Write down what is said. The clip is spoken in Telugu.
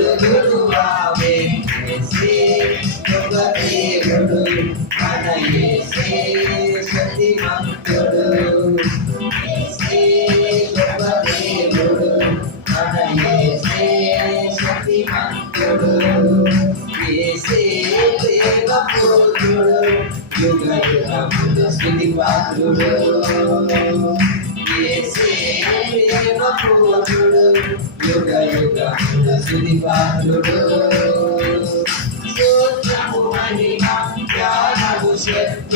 కలుగువావే యేసే గొప్ప దేవుడు మన యేసే శక్తిమంతుడు యేసే గొప్ప దేవుడు మన యేసే శక్తిమంతుడు యేసే దేవపుత్రుడు యుగ యుగములు స్తుతి పాత్రుడు యేసే దేవపుత్రుడు యుగ యుగములు స్తుతి పాత్రుడు స్తోత్రము మహిమ జ్ఞానము శక్తి